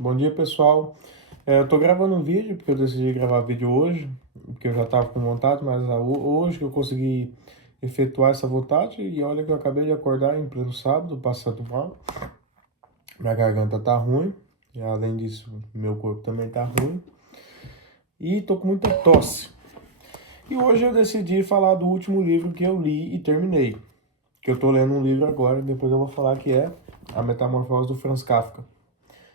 Bom dia, pessoal. Eu tô gravando um vídeo porque eu decidi gravar vídeo hoje, porque eu já tava com vontade, mas hoje que eu consegui efetuar essa vontade e olha que eu acabei de acordar em pleno sábado, passando mal. Minha garganta tá ruim, e além disso, meu corpo também tá ruim e tô com muita tosse. E hoje eu decidi falar do último livro que eu li e terminei. Que eu tô lendo um livro agora, depois eu vou falar que é A Metamorfose do Franz Kafka,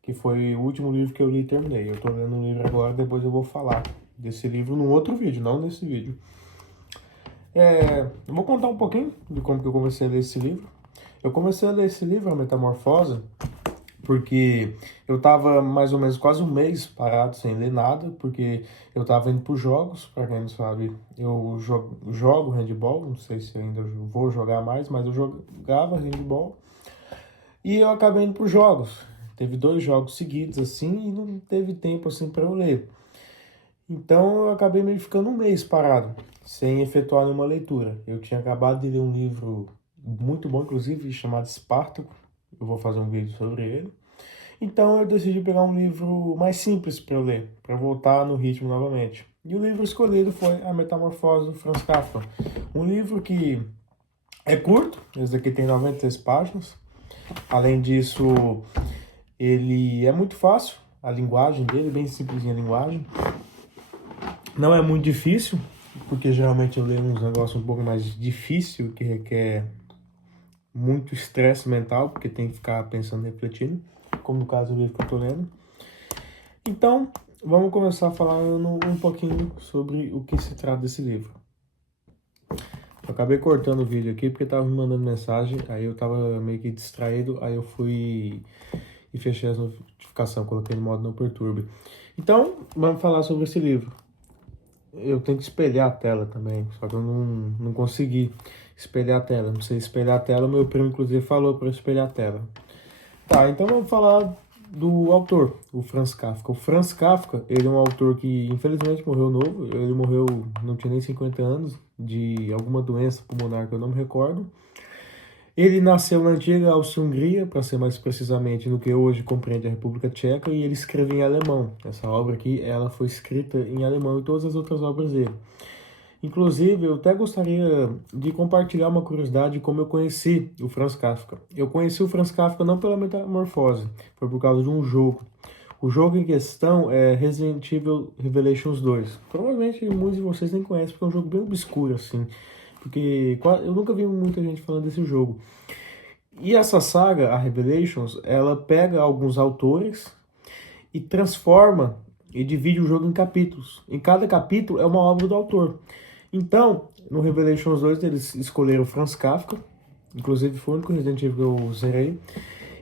que foi o último livro que eu li e terminei. Eu tô lendo um livro agora, depois eu vou falar desse livro num outro vídeo, não nesse vídeo. Eu vou contar um pouquinho de como que eu comecei a ler esse livro. Eu comecei a ler esse livro, A Metamorfose, porque eu tava mais ou menos quase um mês parado sem ler nada, porque eu tava indo pros jogos, pra quem não sabe, eu jogo handball, não sei se ainda vou jogar mais, mas eu jogava handball, e eu acabei indo pros jogos. Teve 2 jogos seguidos, assim, e não teve tempo, assim, para eu ler. Então, eu acabei meio ficando um mês parado, sem efetuar nenhuma leitura. Eu tinha acabado de ler um livro muito bom, inclusive, chamado Espartaco. Eu vou fazer um vídeo sobre ele. Então, eu decidi pegar um livro mais simples para eu ler, para voltar no ritmo novamente. E o livro escolhido foi A Metamorfose do Franz Kafka. Um livro que é curto, esse aqui tem 96 páginas. Além disso, ele é muito fácil, a linguagem dele, bem simplesinha a linguagem. Não é muito difícil, porque geralmente eu leio uns negócios um pouco mais difícil, que requer muito estresse mental, porque tem que ficar pensando e refletindo, como no caso do livro que eu tô lendo. Então, vamos começar falando um pouquinho sobre o que se trata desse livro. Eu acabei cortando o vídeo aqui porque tava me mandando mensagem, aí eu tava meio que distraído, aí eu fui e fechei as notificações, coloquei no modo não perturbe. Então, vamos falar sobre esse livro. Eu tenho que espelhar a tela também, só que eu não consegui espelhar a tela. Não sei espelhar a tela, meu primo inclusive falou para eu espelhar a tela. Tá, então vamos falar do autor, o Franz Kafka. O Franz Kafka, ele é um autor que infelizmente morreu novo, ele morreu, não tinha nem 50 anos, de alguma doença pulmonar que eu não me recordo. Ele nasceu na antiga Áustria-Hungria, para ser mais precisamente no que hoje compreende a República Tcheca, e ele escreveu em alemão. Essa obra aqui, ela foi escrita em alemão e todas as outras obras dele. Inclusive, eu até gostaria de compartilhar uma curiosidade de como eu conheci o Franz Kafka. Eu conheci o Franz Kafka não pela Metamorfose, foi por causa de um jogo. O jogo em questão é Resident Evil Revelations 2. Provavelmente muitos de vocês nem conhecem, porque é um jogo bem obscuro, assim. Porque eu nunca vi muita gente falando desse jogo. E essa saga, a Revelations, ela pega alguns autores e transforma e divide o jogo em capítulos. Em cada capítulo é uma obra do autor. Então, no Revelations 2 eles escolheram Franz Kafka, inclusive foi o único Resident Evil que eu zerei.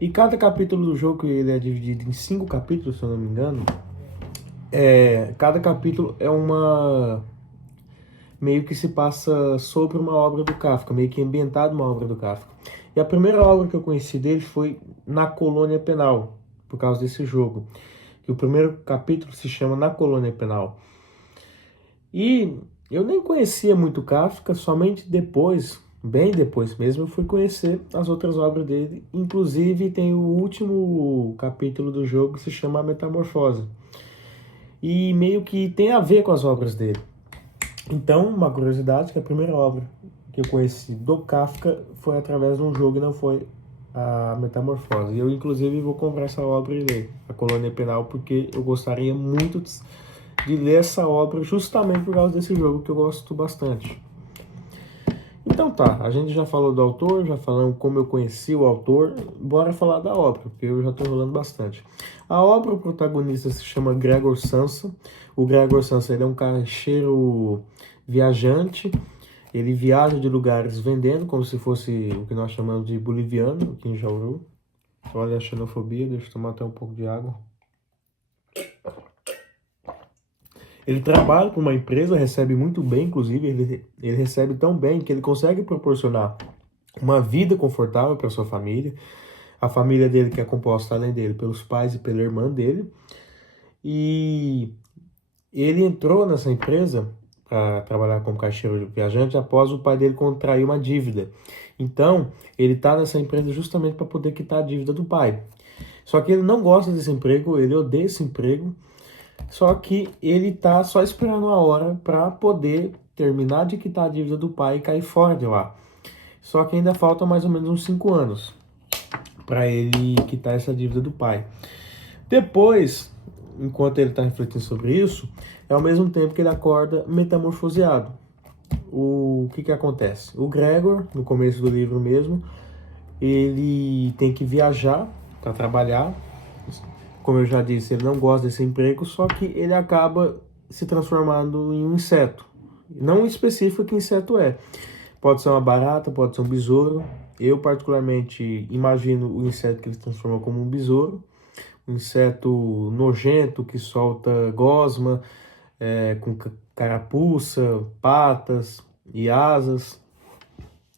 E cada capítulo do jogo, ele é dividido em 5 capítulos, se eu não me engano. Cada capítulo é uma... meio que se passa sobre uma obra do Kafka, meio que ambientado uma obra do Kafka. E a primeira obra que eu conheci dele foi Na Colônia Penal, por causa desse jogo. Que o primeiro capítulo se chama Na Colônia Penal. E eu nem conhecia muito Kafka, somente depois, bem depois mesmo, eu fui conhecer as outras obras dele. Inclusive tem o último capítulo do jogo que se chama A Metamorfose. E meio que tem a ver com as obras dele. Então, uma curiosidade, que a primeira obra que eu conheci do Kafka foi através de um jogo e não foi a Metamorfose. E eu, inclusive, vou comprar essa obra e ler, A Colônia Penal, porque eu gostaria muito de ler essa obra justamente por causa desse jogo que eu gosto bastante. Então tá, a gente já falou do autor, já falamos como eu conheci o autor, bora falar da obra, porque eu já tô enrolando bastante. A obra, o protagonista se chama Gregor Samsa. O Gregor Samsa, ele é um caixeiro viajante, ele viaja de lugares vendendo, como se fosse o que nós chamamos de boliviano, aqui em Jauru. Olha a xenofobia, deixa eu tomar até um pouco de água. Ele trabalha para uma empresa, recebe muito bem, inclusive, ele recebe tão bem que ele consegue proporcionar uma vida confortável para sua família. A família dele, que é composta, além dele, pelos pais e pela irmã dele. E ele entrou nessa empresa para trabalhar como caixeiro viajante após o pai dele contrair uma dívida. Então, ele está nessa empresa justamente para poder quitar a dívida do pai. Só que ele não gosta desse emprego, ele odeia esse emprego, só que ele tá só esperando a hora para poder terminar de quitar a dívida do pai e cair fora de lá. Só que ainda falta mais ou menos uns 5 anos para ele quitar essa dívida do pai. Depois, enquanto ele está refletindo sobre isso, é ao mesmo tempo que ele acorda metamorfoseado. O que acontece? O Gregor, no começo do livro mesmo, ele tem que viajar para trabalhar. Como eu já disse, ele não gosta desse emprego, só que ele acaba se transformando em um inseto. Não específico que inseto é. Pode ser uma barata, pode ser um besouro. Eu, particularmente, imagino o inseto que ele se transforma como um besouro. Um inseto nojento que solta gosma, com carapuça, patas e asas.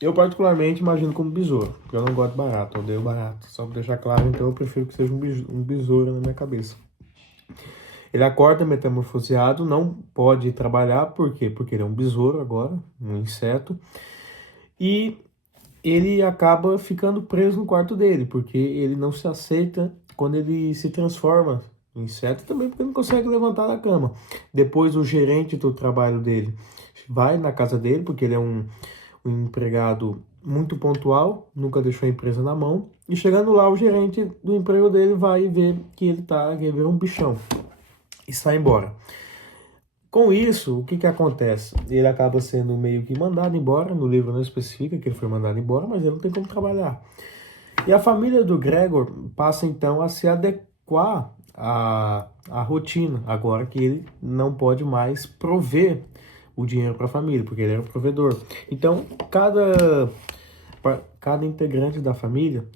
Eu, particularmente, imagino como besouro, porque eu não gosto de barata, eu odeio barata. Só para deixar claro, então eu prefiro que seja um besouro na minha cabeça. Ele acorda metamorfoseado, não pode trabalhar, por quê? Porque ele é um besouro agora, um inseto. E ele acaba ficando preso no quarto dele, porque ele não se aceita quando ele se transforma em inseto, também porque ele não consegue levantar da cama. Depois o gerente do trabalho dele vai na casa dele, porque ele é um empregado muito pontual, nunca deixou a empresa na mão. E chegando lá, o gerente do emprego dele vai ver que ele vê um bichão e sai embora. Com isso, o que acontece? Ele acaba sendo meio que mandado embora, no livro não especifica que ele foi mandado embora, mas ele não tem como trabalhar. E a família do Gregor passa então a se adequar à rotina, agora que ele não pode mais prover o dinheiro para a família, porque ele era o provedor. Então, cada integrante da família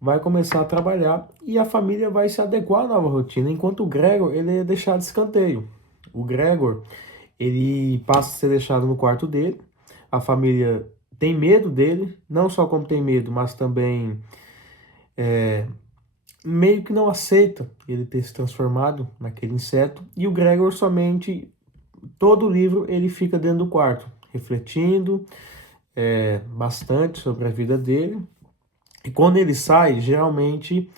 vai começar a trabalhar e a família vai se adequar à nova rotina, enquanto o Gregor ele é deixado de escanteio. O Gregor ele passa a ser deixado no quarto dele, a família tem medo dele, não só como tem medo, mas também meio que não aceita ele ter se transformado naquele inseto, e o Gregor somente, todo o livro ele fica dentro do quarto, refletindo bastante sobre a vida dele, e quando ele sai, geralmente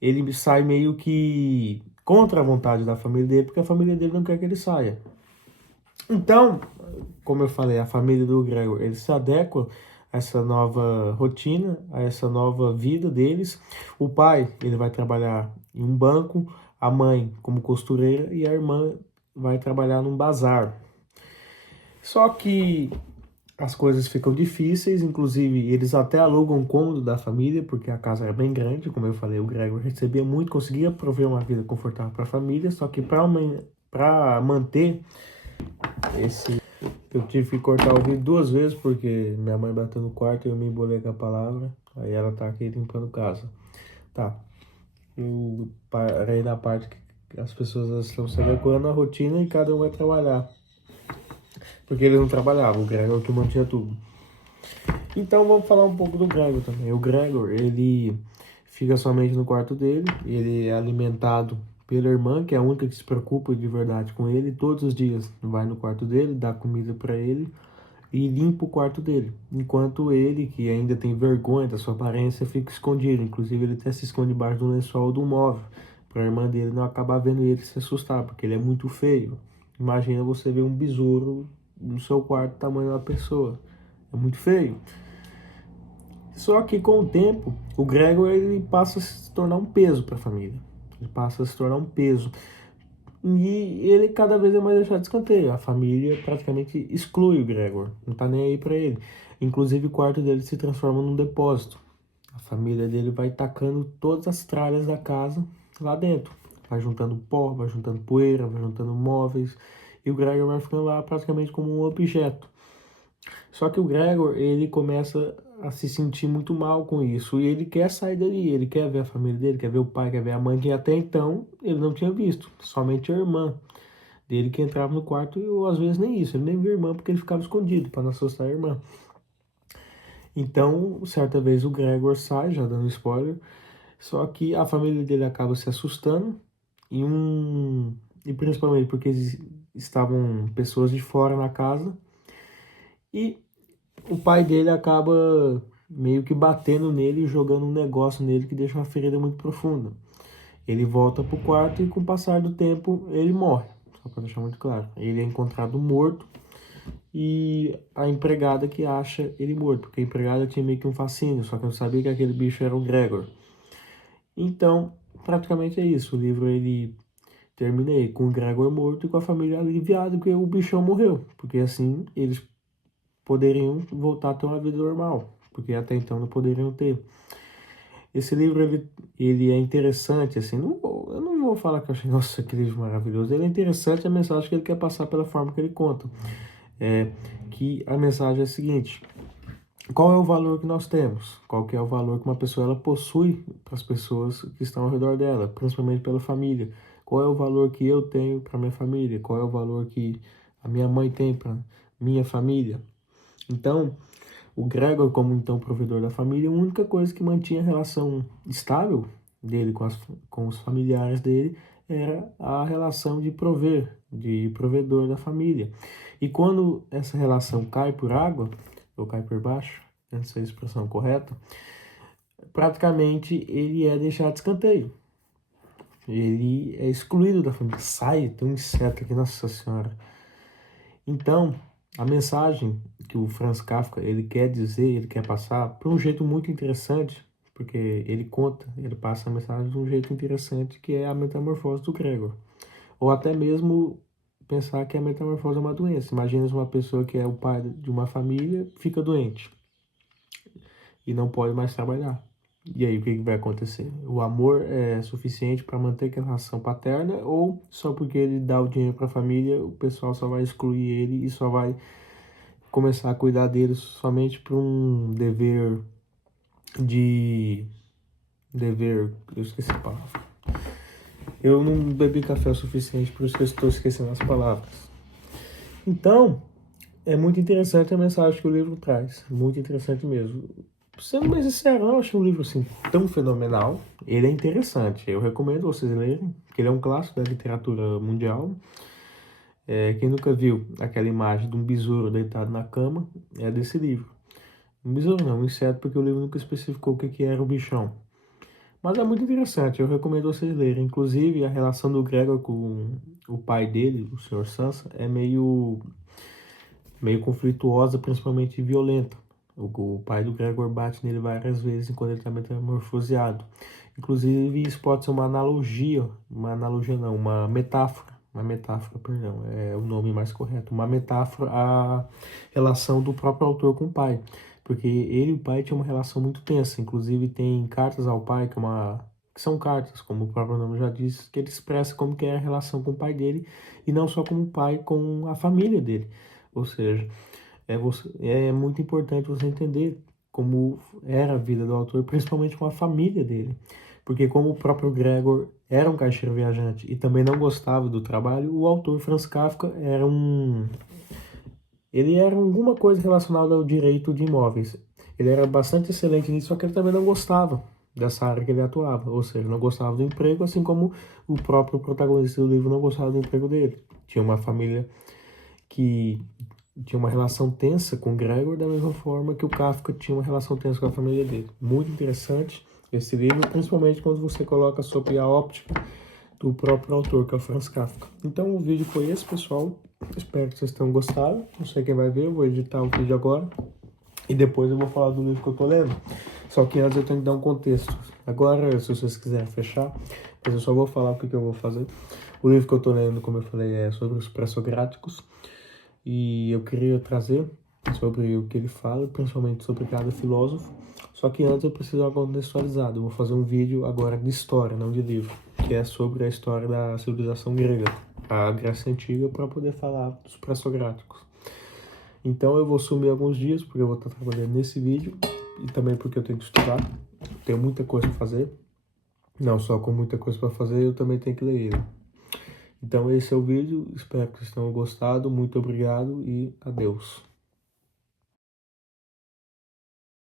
ele sai meio que contra a vontade da família dele, porque a família dele não quer que ele saia. Então, como eu falei, a família do Gregor, eles se adequam a essa nova rotina, a essa nova vida deles. O pai, ele vai trabalhar em um banco, a mãe como costureira e a irmã vai trabalhar num bazar. Só que as coisas ficam difíceis, inclusive eles até alugam um cômodo da família, porque a casa era bem grande, como eu falei, o Gregor recebia muito, conseguia prover uma vida confortável para a família, só que para manter esse... Eu tive que cortar o vídeo 2 vezes, porque minha mãe bateu no quarto e eu me embolei com a palavra, aí ela tá aqui limpando casa. Tá, eu parei na parte que as pessoas estão se adequando à rotina e cada um vai trabalhar. Porque eles não trabalhavam, o Gregor que mantinha tudo. Então vamos falar um pouco do Gregor também. O Gregor, ele fica somente no quarto dele, ele é alimentado pela irmã, que é a única que se preocupa de verdade com ele. Todos os dias vai no quarto dele, dá comida para ele e limpa o quarto dele. Enquanto ele, que ainda tem vergonha da sua aparência, fica escondido. Inclusive ele até se esconde debaixo do lençol do móvel, para a irmã dele não acabar vendo ele e se assustar, porque ele é muito feio. Imagina você ver um besouro no seu quarto, tamanho da pessoa. É muito feio. Só que com o tempo, o Gregor ele passa a se tornar um peso para a família. Ele passa a se tornar um peso. E ele cada vez é mais deixado de escanteio. A família praticamente exclui o Gregor. Não tá nem aí para ele. Inclusive o quarto dele se transforma num depósito. A família dele vai tacando todas as tralhas da casa lá dentro. Vai juntando pó, vai juntando poeira, vai juntando móveis. E o Gregor vai ficando lá praticamente como um objeto. Só que o Gregor, ele começa a se sentir muito mal com isso. E ele quer sair dali, ele quer ver a família dele, quer ver o pai, quer ver a mãe, que até então ele não tinha visto. Somente a irmã dele que entrava no quarto e ou, às vezes nem isso. Ele nem via a irmã porque ele ficava escondido para não assustar a irmã. Então, certa vez o Gregor sai, já dando spoiler, só que a família dele acaba se assustando e principalmente porque estavam pessoas de fora na casa. E o pai dele acaba meio que batendo nele e jogando um negócio nele que deixa uma ferida muito profunda. Ele volta pro quarto e com o passar do tempo ele morre, só para deixar muito claro. Ele é encontrado morto e a empregada que acha ele morto, porque a empregada tinha meio que um fascínio, só que não sabia que aquele bicho era o Gregor. Então, praticamente é isso. O livro ele termina aí com o Gregor morto e com a família aliviada porque o bichão morreu, porque assim eles poderiam voltar a ter uma vida normal, porque até então não poderiam ter. Esse livro ele é interessante, assim, eu não vou falar que eu achei, nossa, que livro maravilhoso. Ele é interessante a mensagem que ele quer passar pela forma que ele conta. Que a mensagem é a seguinte: qual é o valor que nós temos? Qual que é o valor que uma pessoa ela possui para as pessoas que estão ao redor dela, principalmente pela família? Qual é o valor que eu tenho para minha família? Qual é o valor que a minha mãe tem para minha família? Então, o Gregor, como então provedor da família, a única coisa que mantinha a relação estável dele com os familiares dele era a relação de provedor da família. E quando essa relação cai por água, ou cai por baixo, não sei a expressão correta, praticamente ele é deixado de escanteio. Ele é excluído da família. Sai, tem um inseto aqui, nossa senhora. Então, a mensagem que o Franz Kafka ele quer dizer, ele quer passar, por um jeito muito interessante, porque ele passa a mensagem de um jeito interessante, que é a metamorfose do Gregor. Ou até mesmo pensar que a metamorfose é uma doença. Imagina uma pessoa que é o pai de uma família, fica doente e não pode mais trabalhar. E aí, o que vai acontecer? O amor é suficiente para manter aquela relação paterna ou só porque ele dá o dinheiro para a família, o pessoal só vai excluir ele e só vai começar a cuidar dele somente por um eu esqueci a palavra. Eu não bebi café o suficiente, por isso que eu estou esquecendo as palavras. Então, é muito interessante a mensagem que o livro traz, muito interessante mesmo. Sendo bem sincero, eu acho um livro assim tão fenomenal. Ele é interessante, eu recomendo vocês lerem, porque ele é um clássico da literatura mundial. Quem nunca viu aquela imagem de um besouro deitado na cama, é desse livro. Um besouro não, um inseto, porque o livro nunca especificou o que era o bichão. Mas é muito interessante, eu recomendo vocês lerem. Inclusive, a relação do Gregor com o pai dele, o Sr. Sansa, é meio conflituosa, principalmente violenta. O pai do Gregor bate nele várias vezes enquanto ele está metamorfoseado. Inclusive, isso pode ser uma não, uma metáfora, perdão, é o nome mais correto, uma metáfora à relação do próprio autor com o pai, porque ele e o pai tinham uma relação muito tensa, inclusive tem cartas ao pai, que são cartas, como o próprio nome já diz, que ele expressa como que é a relação com o pai dele, e não só como o pai com a família dele, ou seja, é muito importante você entender como era a vida do autor, principalmente com a família dele. Porque como o próprio Gregor era um caixeiro viajante e também não gostava do trabalho, o autor Franz Kafka ele era alguma coisa relacionada ao direito de imóveis. Ele era bastante excelente nisso, só que ele também não gostava dessa área que ele atuava, ou seja, não gostava do emprego, assim como o próprio protagonista do livro não gostava do emprego dele. Tinha uma família que tinha uma relação tensa com o Gregor, da mesma forma que o Kafka tinha uma relação tensa com a família dele. Muito interessante esse livro, principalmente quando você coloca sob a óptica do próprio autor, que é o Franz Kafka. Então o vídeo foi esse, pessoal. Espero que vocês tenham gostado. Não sei quem vai ver, eu vou editar o vídeo agora. E depois eu vou falar do livro que eu tô lendo. Só que antes eu tenho que dar um contexto. Agora, se vocês quiserem fechar, mas eu só vou falar o que eu vou fazer. O livro que eu tô lendo, como eu falei, é sobre os pré-socráticos. E eu queria trazer sobre o que ele fala, principalmente sobre cada filósofo. Só que antes eu preciso dar uma contextualizada. Eu vou fazer um vídeo agora de história, não de livro, que é sobre a história da civilização grega, a Grécia Antiga, para poder falar dos pré-socráticos. Então eu vou sumir alguns dias, porque eu vou estar trabalhando nesse vídeo, e também porque eu tenho que estudar, tenho muita coisa para fazer. Não só com muita coisa para fazer, eu também tenho que ler ele. Então esse é o vídeo, espero que vocês tenham gostado, muito obrigado e adeus.